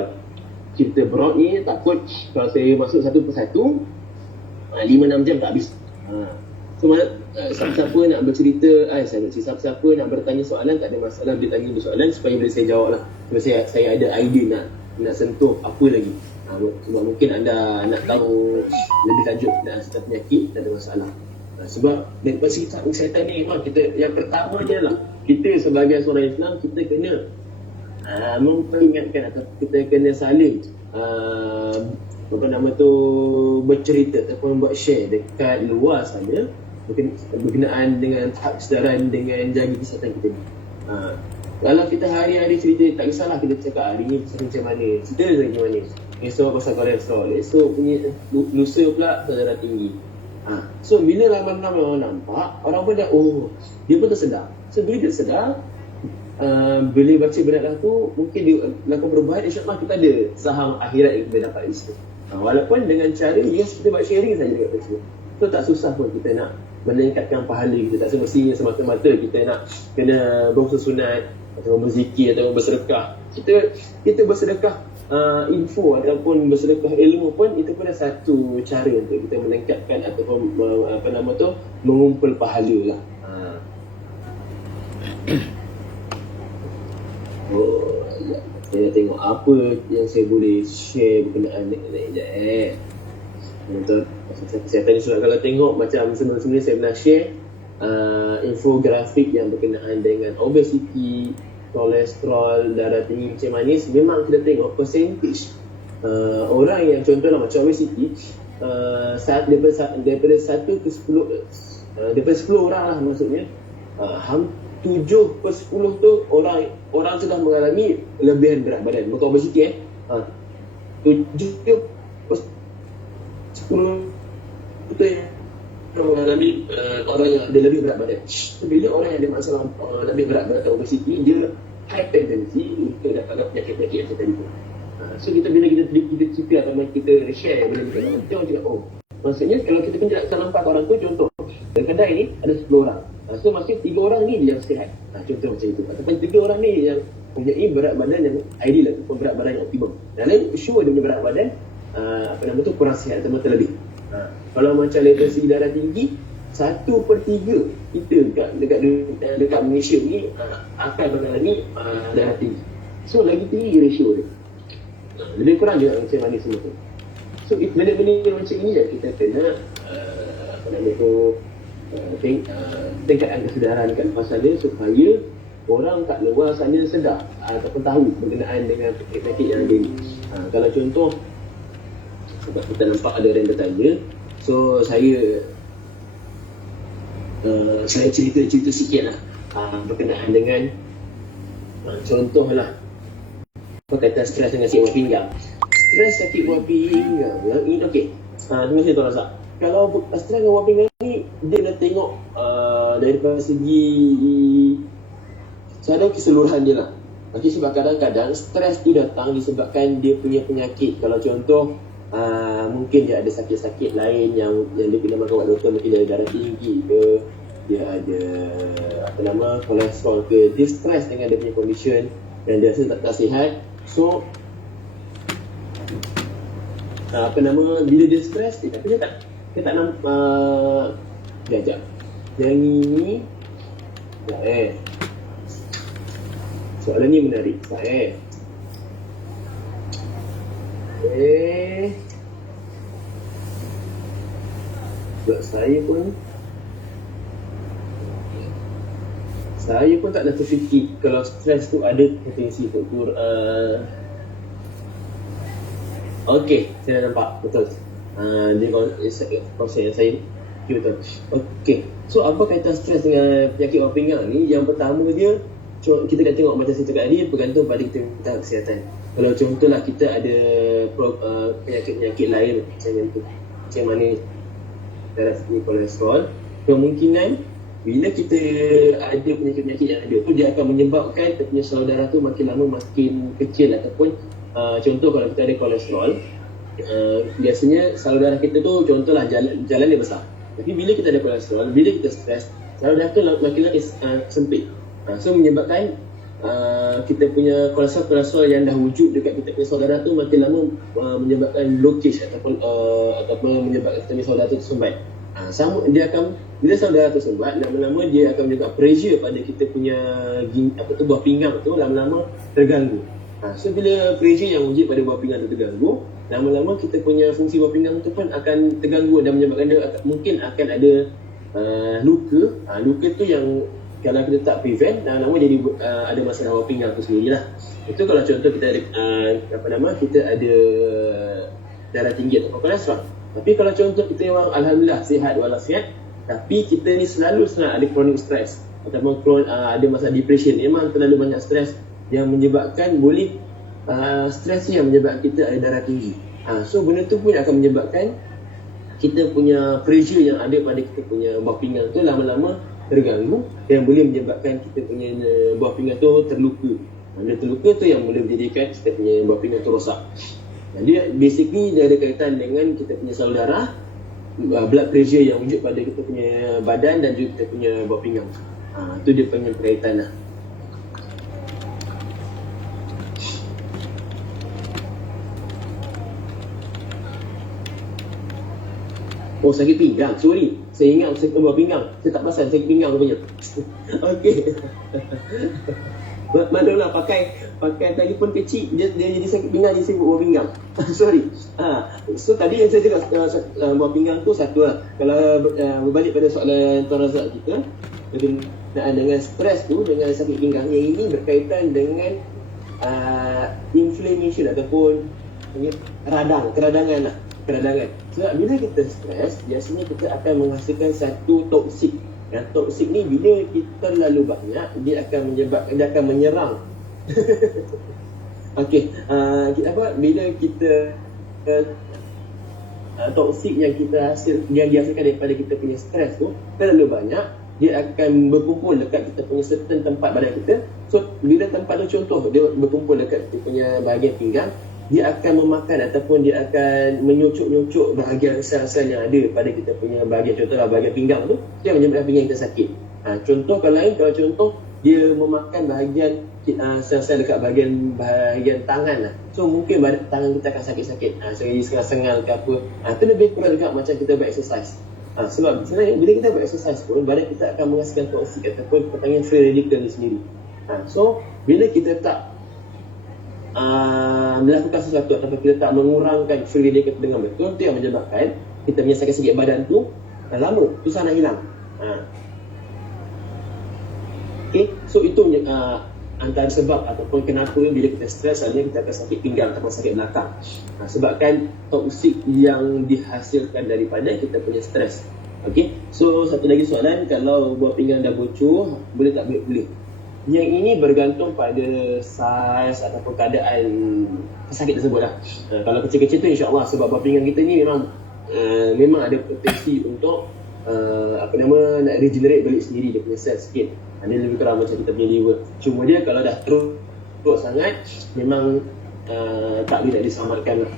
kita berat ni takut kalau saya masuk satu persatu 5-6 jam tak habis. So siapa-siapa nak bercerita, siapa-siapa nak bertanya soalan tak ada masalah, dia tanya soalan supaya boleh saya jawab lah. Sebab saya ada idea nak sentuh apa lagi. Sebab mungkin anda nak tahu lebih lanjut tentang penyakit, tak ada masalah. Sebab daripada cerita kesihatan ni memang kita, yang pertama je lah, kita sebagai seorang Islam kita kena memperingatkan atau kita kena saling bercerita ataupun buat share dekat luar sana berkenaan dengan tahap kesedaran dengan jaga kesihatan kita ni. Kalau kita hari-hari cerita, tak kisahlah kita cakap hari ni pasal macam mana, cerita macam mana, esok pasal kolesterol, esok punya lusa pula darah tinggi. So bila lama-lama orang nampak, orang pun dah dia pun tersedar. So bila dia sedar, bila baca berat tu, mungkin dia lakukan perubahan, insyaAllah kita ada saham akhirat yang kita dapat di situ. Walaupun dengan cara kita buat sharing saja dekat Facebook. So tak susah pun kita nak meningkatkan pahala kita. Tak semestinya semata-mata kita nak kena berpuasa sunat atau berzikir atau bersedekah. Kita bersedekah info ataupun bersedekah ilmu pun itu pun satu cara untuk kita meningkatkan ataupun mengumpul pahala lah. Saya nak tengok apa yang saya boleh share berkenaan dengan untuk kesihatan ni. Kalau tengok macam sebelum-sebelum saya pernah share infografik yang berkenaan dengan obesiti, kolesterol, darah tinggi, kencing manis. Memang kita tengok percentage orang yang contohlah macam obesiti, daripada 1 ke 10, daripada 10 orang lah maksudnya, 7/10 tu orang sudah mengalami lebihan berat badan. Bukan obesiti 7/10 itu yang mengalami orang yang ada lebih berat badan. Bila orang yang ada masalah lebih berat badan atau obesiti, dia high tendency untuk dapat penyakit-penyakit yang saya tadi pun. So bila kita cerita atau kita share benda ni, kita orang cakap maksudnya kalau kita pun tak nampak orang tu, contoh dalam kedai ni ada 10 orang, so maksudnya 3 orang ni yang sihat, contoh macam itu, ataupun 3 orang ni yang mempunyai berat badan yang ideal ataupun berat badan yang optimum. Dalam sure dia punya berat badan kurang sihat atau terlebih. Kalau macam dari segi darah tinggi, 1/3 kita dekat Malaysia ni akan mengalami darah tinggi. So lagi tinggi ratio dia, lebih kurang juga macam mana semua tu. So benda-benda macam ini je kita kena tingkatkan kesedaran kat pasal dia supaya orang kat luar sana sedar ataupun tahu berkenaan dengan penyakit yang ada ni. Kalau contoh, sebab kita nampak ada yang bertanya, so saya cerita sikit lah berkenaan dengan contohlah berkaitan stres dengan sakit buah pinggang. Stres sakit buah pinggang ini okey. Terima kasih Tuan Razak. Kalau stres dengan buah pinggang ni, dia nak tengok daripada segi keseluruhan dia lah. Okay, sebab kadang-kadang stres tu datang disebabkan dia punya penyakit. Kalau contoh mungkin dia ada sakit-sakit lain yang dia kena makan ubat doktor, mungkin dia ada darah tinggi ke, dia ada kolesterol ke, dia stres dengan dia punya condition dan dia rasa tak sihat. So bila dia stres, dia tak nampak sekejap. Yang ini soalan ni menarik. Sebab saya pun tak ada terfikir kalau stres tu ada potensi untuk okey, saya dah nampak betul. Dia konsep yang saya betul. Okey, so apa kaitan stres dengan penyakit buah pinggang ni? Yang pertama dia, kita dah tengok macam saya cakap tadi, bergantung pada kita tahap kesihatan. Kalau contohlah kita ada penyakit-penyakit lain macam yang tu, macam mana darah tinggi, kolesterol, kemungkinan bila kita ada penyakit-penyakit yang ada tu, dia akan menyebabkan kita punya salur darah tu makin lama makin kecil. Ataupun contoh kalau kita ada kolesterol, biasanya salur darah kita tu contohlah jalan dia besar. Tapi bila kita ada kolesterol, bila kita stres, salur darah tu makin lagi sempit. So menyebabkan kita punya kolesterol yang dah wujud dekat kita punya saudara tu makin lama menyebabkan blockage ataupun menyebabkan kita punya saudara tu tersumbat. Sama dia akan, bila saudara tersumbat, lama-lama dia akan menyebabkan pressure pada kita punya buah pinggang tu lama-lama terganggu. So bila pressure yang wujud pada buah pinggang tu terganggu, lama-lama kita punya fungsi buah pinggang tu pun akan terganggu dan menyebabkan dia mungkin akan ada luka. Luka tu yang kalau kita tak prevent, lama-lama jadi ada masalah buah pinggang tu sendirilah. Itu kalau contoh kita ada kita ada darah tinggi atau kolesterol. Tapi kalau contoh kita memang alhamdulillah sihat walafiat, tapi kita ni selalu ada chronic stress ataupun ada masalah depression, memang terlalu banyak stres yang menyebabkan stres yang menyebabkan kita ada darah tinggi. So benda tu pun akan menyebabkan kita punya pressure yang ada pada kita punya buah pinggang tu lama-lama terganggu dan boleh menyebabkan kita punya buah pinggang tu terluka. Bila terluka tu yang boleh menjadikan kita punya buah pinggang tu rosak. Jadi basically dia ada kaitan dengan kita punya salur darah, blood pressure yang wujud pada kita punya badan dan juga kita punya buah pinggang. Itu dia punya berkaitan lah. Oh, sakit pinggang, sorry. Saya ingat sakit buah pinggang. Saya tak pasal sakit pinggang rupanya. Okey. Maklumlah pakai telefon kecil dia jadi sakit pinggang, dia sibuk buah pinggang. Sorry. So tadi yang saya cakap buah pinggang tu satu lah. Kalau berbalik pada soalan Tuan Razak kita berkenaan dengan stres tu, dengan sakit pinggang yang ini berkaitan dengan inflammation ataupun keradangan lah. Sebab bila kita stres, biasanya kita akan menghasilkan satu toksik. Yang toksik ni bila kita terlalu banyak, dia akan menyerang. Okey, bila kita toksik yang dihasilkan daripada kita punya stres tu terlalu banyak, dia akan berkumpul dekat kita punya certain tempat badan kita. So bila tempat tu contoh dia berkumpul dekat kita punya bahagian pinggang, dia akan memakan ataupun dia akan menyucuk-nyucuk bahagian sel-sel yang ada pada kita punya bahagian, contohlah bahagian pinggang tu, dia menyebabkan pinggang kita sakit. Contoh kalau contoh dia memakan bahagian sel-sel dekat bahagian tangan lah. So mungkin tangan kita akan sakit-sakit, jadi sengal-sengal ke apa. Itu lebih kurang juga macam kita buat exercise. Sebab sebenarnya bila kita buat exercise pun, badan kita akan menghasilkan toksik ataupun pertanyaan free radical ni sendiri. So bila kita tak melakukan sesuatu ataupun kita tak mengurangkan free radical dengan betul, itu yang menyebabkan kita punya sakit-sakit badan tu lama susah nak hilang. Okay, so itu antara sebab ataupun kenapa bila kita stres selalunya kita akan sakit pinggang ataupun sakit belakang. Sebabkan toksik yang dihasilkan daripada kita punya stres. Okay, so satu lagi soalan, kalau buah pinggang dah bocor, boleh tak boleh? Yang ini bergantung pada saiz ataupun keadaan sakit tersebut lah. Kalau kecil-kecil tu insya-Allah, sebab buah pinggang kita ni memang ada potensi untuk nak regenerate balik sendiri dia punya sel sikit. Dia lebih kurang macam kita punya liver. Cuma dia kalau dah teruk sangat, memang tak boleh nak diselamatkan lah.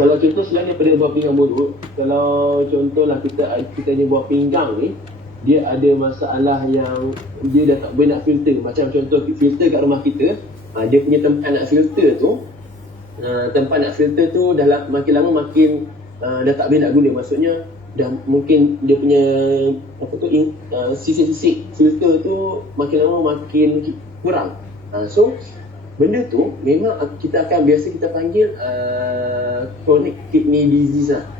Kalau contoh selain daripada buah pinggang buruk, kalau contohlah kita punya buah pinggang ni dia ada masalah yang dia dah tak boleh nak filter. Macam contoh filter kat rumah kita, dia punya tempat nak filter tu dah makin lama makin dah tak boleh nak guna. Maksudnya dah mungkin dia punya sisik-sisik filter tu makin lama makin kurang. So benda tu memang kita akan biasa kita panggil chronic kidney disease lah.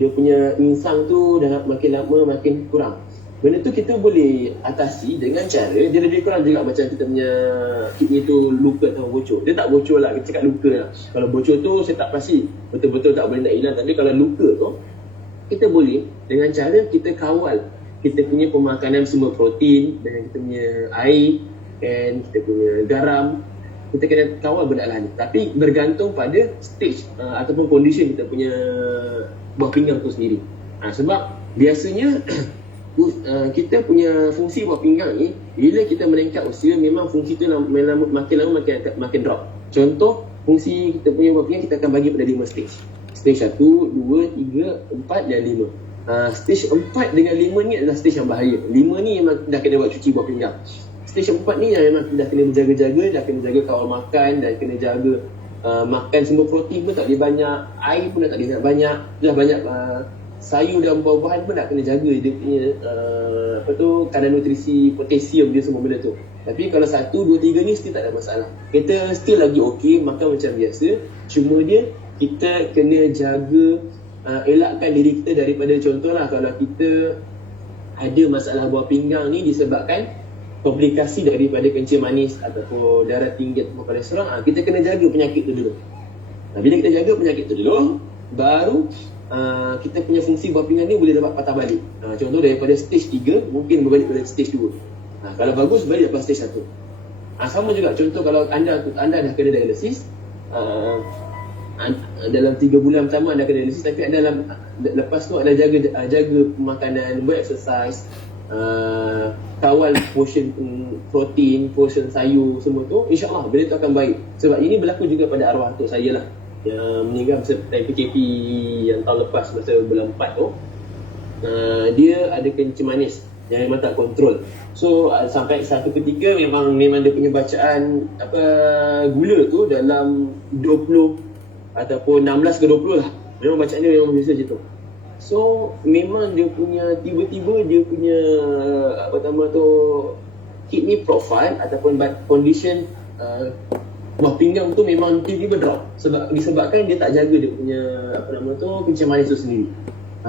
Dia punya insang tu dah makin lama makin kurang. Benda tu kita boleh atasi dengan cara dia lebih kurang juga macam kita punya kidney tu luka atau bocor. Dia tak bocor lah, kita cakap luka lah. Kalau bocor tu saya tak pasti betul-betul tak boleh nak hilang. Tapi kalau luka tu, kita boleh dengan cara kita kawal kita punya pemakanan semua protein dengan kita punya air dan kita punya garam. Kita kena kawal benda lah ni. Tapi bergantung pada stage ataupun condition kita punya buah pinggang tu sendiri. Sebab biasanya kita punya fungsi buah pinggang ni, bila kita meningkat usia, memang fungsi tu makin lama makin drop. Contoh, fungsi kita punya buah pinggang kita akan bagi pada 5 stage. Stage 1, 2, 3, 4 dan 5. Stage 4 dengan 5 ni adalah stage yang bahaya. 5 ni memang dah kena buat cuci buah pinggang. stage 4 ni yang memang dah kena berjaga-jaga, dah kena jaga kawal makan, dan kena jaga makan semua protein pun tak boleh banyak, air pun dah tak boleh banyak, dah banyak sayur dan buah-buahan pun nak kena jaga dia punya kadar nutrisi, potasium dia, semua benda tu. Tapi kalau 1, 2, 3 ni still tak ada masalah. Kita still lagi okey, makan macam biasa. Cuma dia, kita kena jaga, elakkan diri kita daripada, contohlah kalau kita ada masalah buah pinggang ni disebabkan komplikasi daripada kencing manis ataupun darah tinggi ataupun kolesterol, kita kena jaga penyakit tu dulu. Bila kita jaga penyakit tu dulu, baru kita punya fungsi buah pinggang ni boleh dapat patah balik. Contoh daripada stage 3 mungkin berbalik pada stage 2. Kalau bagus balik lepas stage 1. Sama juga contoh kalau anda dah kena dialisis, dalam 3 bulan pertama anda kena dialisis, tapi anda lepas tu anda jaga makanan, buat exercise, kawal portion protein, portion sayur, semua tu, insyaAllah benda tu akan baik. Sebab ini berlaku juga pada arwah atuk saya lah, yang meninggal masa time PKP yang tahun lepas, masa bulan 4 tu. Dia ada kencing manis yang memang tak kontrol. So sampai satu ketika memang dia punya bacaan gula tu dalam 20 ataupun 16 ke 20 lah. Memang bacaan dia memang biasa je tu. So memang dia punya tiba-tiba dia punya kidney profile ataupun condition buah pinggang tu memang tiba-tiba drop disebabkan dia tak jaga dia punya kencing manis tu sendiri.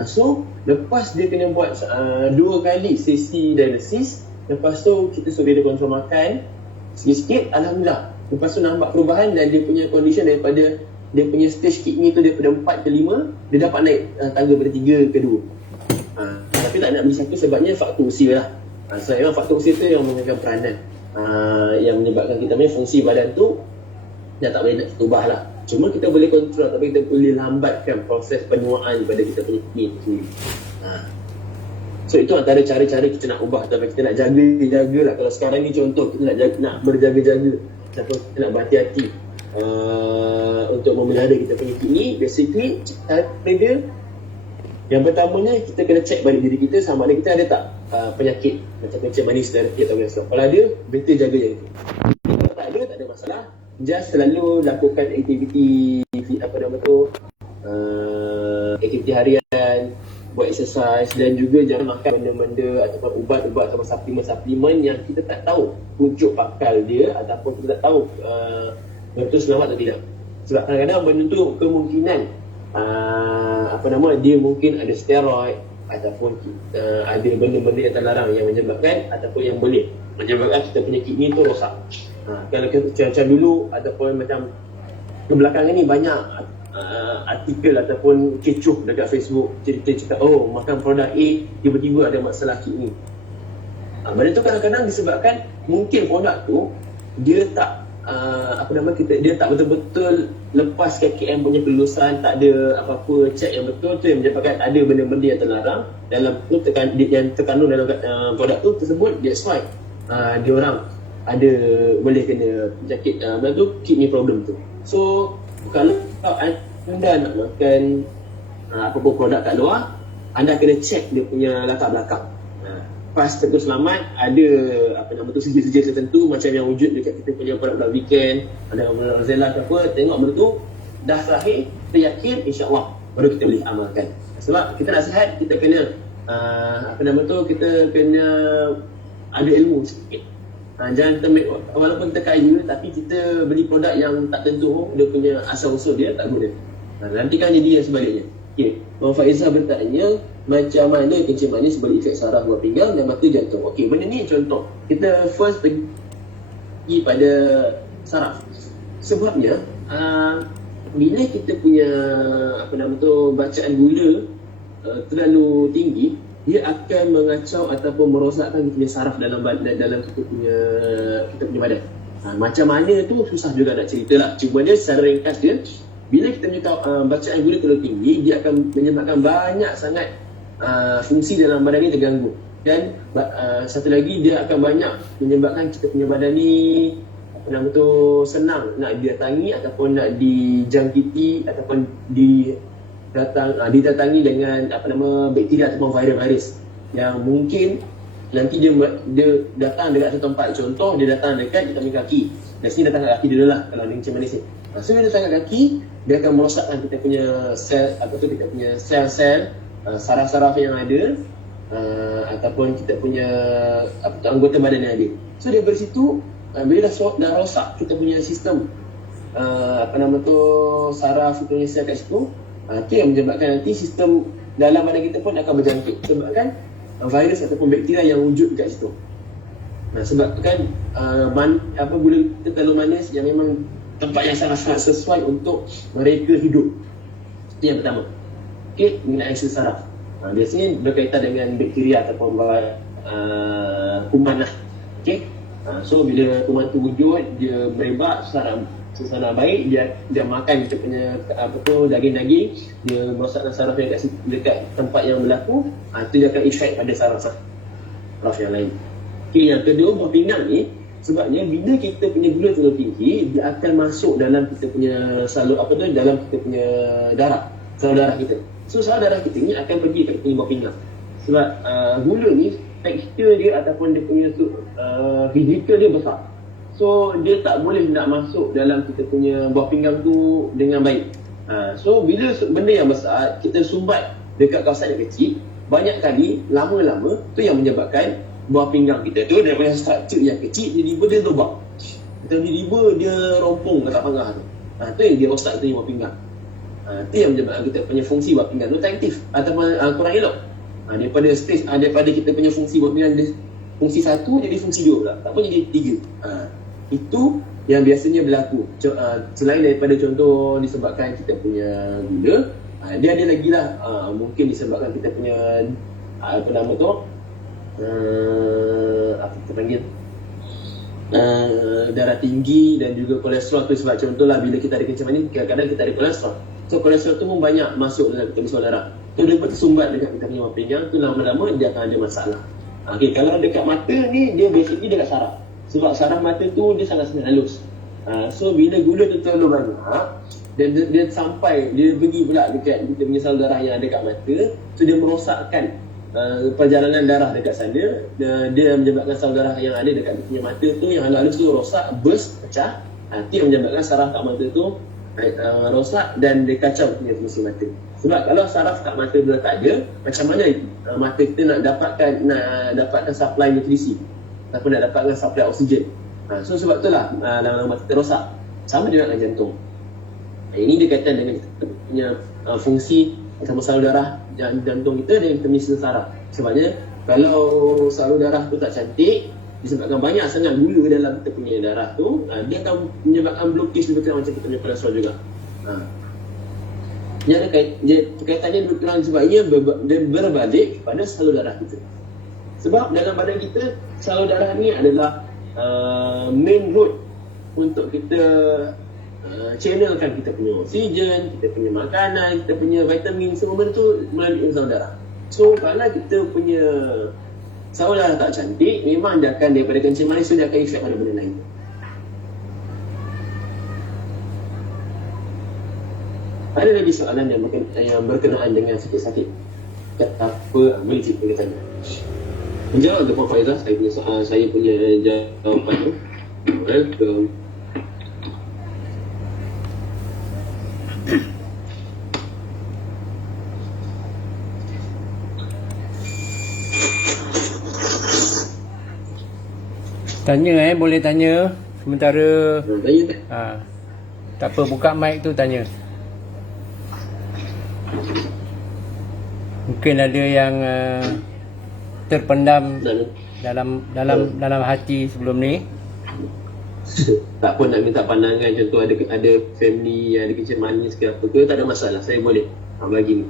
So lepas dia kena buat 2 kali sesi dialisis, lepas tu kita suruh dia kontrol makan sikit-sikit, alhamdulillah. Lepas tu nampak perubahan dan dia punya condition daripada dia punya stage kidney tu daripada 4 ke 5, dia dapat naik tangga pada 3 ke 2. Tapi tak nak beli satu sebabnya faktor usia lah. So memang faktor usia tu yang memegang peranan, yang menyebabkan kita punya fungsi badan tu dah tak boleh nak ubah lah. Cuma kita boleh kontrol, tapi kita boleh lambatkan proses penuaan pada kita punya kidney sendiri. So itu antara cara-cara kita nak ubah, tapi kita nak jaga lah. Kalau sekarang ni contoh kita nak berjaga-jaga ataupun kita nak berhati-hati untuk memelihara kita punya kidney, basically cara dia yang pertamanya kita kena check balik diri kita sama ada kita ada tak penyakit macam kencing manis, darah tinggi atau kolesterol. Kalau ada, betul jaga yang itu. Kalau tak ada masalah. Just selalu lakukan aktiviti aktiviti harian, buat exercise, dan juga jangan makan benda-benda ataupun ubat-ubat atau suplemen-suplemen yang kita tak tahu pucuk pakal dia ataupun kita tak tahu betul selamat atau tidak. Sebab kadang-kadang benda tu kemungkinan dia mungkin ada steroid ataupun ada benda-benda yang terlarang yang menyebabkan ataupun yang boleh menyebabkan kita punya kidney tu rosak. Kalau macam dulu ataupun macam kebelakangan ni banyak artikel ataupun kecoh dekat Facebook cerita-cerita makan produk A tiba-tiba ada masalah kidney. Benda tu kadang-kadang disebabkan mungkin produk tu dia tak dia tak betul-betul lepas KKM punya kelulusan, tak ada apa-apa check yang betul, tu yang menyebabkan ada benda-benda yang terlarang dalam tu yang terkandung dalam produk tu tersebut. That's why dia orang ada boleh kena penyakit kidney problem tu. So kalau anda nak makan apa-apa produk kat luar, anda kena check dia punya latar belakang. Pas tentu selamat, ada sijil-sijil tertentu macam yang wujud dekat kita punya produk weekend, ada Rosella ke apa, tengok benda tu dah sahih, kita yakin, insya-Allah baru kita boleh amalkan. Sebab kita nak sihat, kita kena kita kena ada ilmu sikit. Jangan kita walaupun kita kaya tapi kita beli produk yang tak tentu dia punya asal usul dia tak guna. Nanti kan jadi yang sebaliknya. Okey, Muhammad Faizal bertanya macam mana kencing manis beri efek saraf buah pinggang dan mata jantung. Okey, benda ni contoh. Kita first pergi pada saraf. Sebabnya bila kita punya bacaan gula terlalu tinggi, dia akan mengacau ataupun merosakkan kita punya saraf dalam kita punya badan. Macam mana tu susah juga nak cerita lah. Cuma dia secara ringkas dia, bila kita punya bacaan gula terlalu tinggi, dia akan menyebabkan banyak sangat fungsi dalam badan ni terganggu. Dan satu lagi, dia akan banyak menyebabkan kita punya badan ni senang nak didatangi ataupun nak dijangkiti ataupun didatangi dengan bakteria ataupun virus yang mungkin nanti dia datang dekat satu tempat. Contoh dia datang dekat kita punya kaki. Dan sini datang kat kaki dia dulu lah kalau dia kencing manis ni. So bila datang kat kaki, dia akan merosakkan kita punya sel, kita punya sel-sel saraf-saraf yang ada, ataupun kita punya anggota badan yang ada. So dari situ bila dah rosak kita punya sistem saraf kita punya sel kat situ, itu yang menyebabkan nanti sistem dalam badan kita pun akan berjangkit sebabkan virus ataupun bakteria yang wujud kat situ. Sebab tu kan gula kita terlalu manis yang memang tempat yang sangat-sangat sesuai untuk mereka hidup. Itu yang pertama. Okey, mengenai sel saraf. Biasanya berkaitan dengan bakteria ataupun kuman lah. Okey. So bila kuman tu wujud, dia merebak secara baik, dia makan kita punya daging-daging, dia merosakkan saraf yang dekat tempat yang berlaku, itu dia akan efek pada saraf yang lain. Okay, yang kedua, buah pinggang ni sebabnya bila kita punya gula terlalu tinggi, dia akan masuk dalam kita punya dalam kita punya darah, salur darah kita. So salur darah kita ni akan pergi ke buah pinggang. Sebab gula ni tekstur dia ataupun dia punya fizikal dia besar. So dia tak boleh nak masuk dalam kita punya buah pinggang tu dengan baik. So bila benda yang besar kita sumbat dekat kawasan yang kecil, banyak kali lama-lama tu yang menyebabkan buah pinggang kita tu daripada struktur yang kecil tiba-tiba dia lubang. Tiba-tiba dia rompong ke tak pangah tu. Tu yang dia rosak tu buah pinggang. Tu yang menyebabkan kita punya fungsi buah pinggang tu tak aktif ataupun kurang elok. Daripada kita punya fungsi buah pinggang dia fungsi 1 jadi fungsi 2 pula. Tak pun jadi 3. Itu yang biasanya berlaku. Selain daripada contoh disebabkan kita punya gula, dia ada lagi lah, mungkin disebabkan kita punya kita panggil darah tinggi dan juga kolesterol tu. Sebab contohlah bila kita ada kencing manis, kadang-kadang kita ada kolesterol. So kolesterol tu pun banyak masuk dalam kita punya salur darah. Tu dia tersumbat dekat kita punya buah pinggang tu, lama-lama dia akan ada masalah. Kalau dekat mata ni, dia basically dekat saraf. Sebab saraf mata tu dia sangat-sangat halus. So bila gula tu terlalu banyak, dia sampai, dia pergi pula dekat kita punya salur darah yang ada dekat mata. So dia merosakkan perjalanan darah dekat sana. Dia menyebabkan salur darah yang ada dekat kita punya mata tu yang halus tu rosak, burst, pecah. Itu yang menyebabkan saraf kat mata tu rosak dan dia kacau punya fungsi mata. Sebab kalau saraf kat mata dah tak ada, macam mana mata kita nak dapatkan supply nutrisi ataupun nak dapatkan supply oksigen. So sebab itulah lama-lama kita rosak. Sama juga dengan jantung. Ini dia kaitan dengan kita punya fungsi sama salur darah jantung kita dan kita punya sel saraf. Sebabnya kalau salur darah tu tak cantik, disebabkan banyak sangat gula dalam kita punya darah tu, dia akan menyebabkan blokis lebih kurang macam kita punya kolesterol juga. Kaitannya lebih kurang sebabnya dia berbalik pada salur darah kita. Sebab dalam badan kita, salur darah ni adalah main road untuk kita channelkan kita punya oksigen, kita punya makanan, kita punya vitamin, semua benda tu melalui salur darah. So kalau kita punya salur darah tak cantik, memang dia akan daripada kencing manis tu dia akan efek pada benda lain. Ada lagi soalan yang berkenaan dengan sakit-sakit? Apa boleh cerita ke sana? Menjawab ke Puan Faizah, saya punya jawapan tu. Welcome. Tanya boleh tanya sementara. Tanya tak? Tak apa, buka mic tu tanya. Mungkin ada yang terpendam dalam hati sebelum ni. Tak pun nak minta pandangan, contoh ada family yang ada kencing manis ke apa ke, tak ada masalah, saya boleh bagi ni.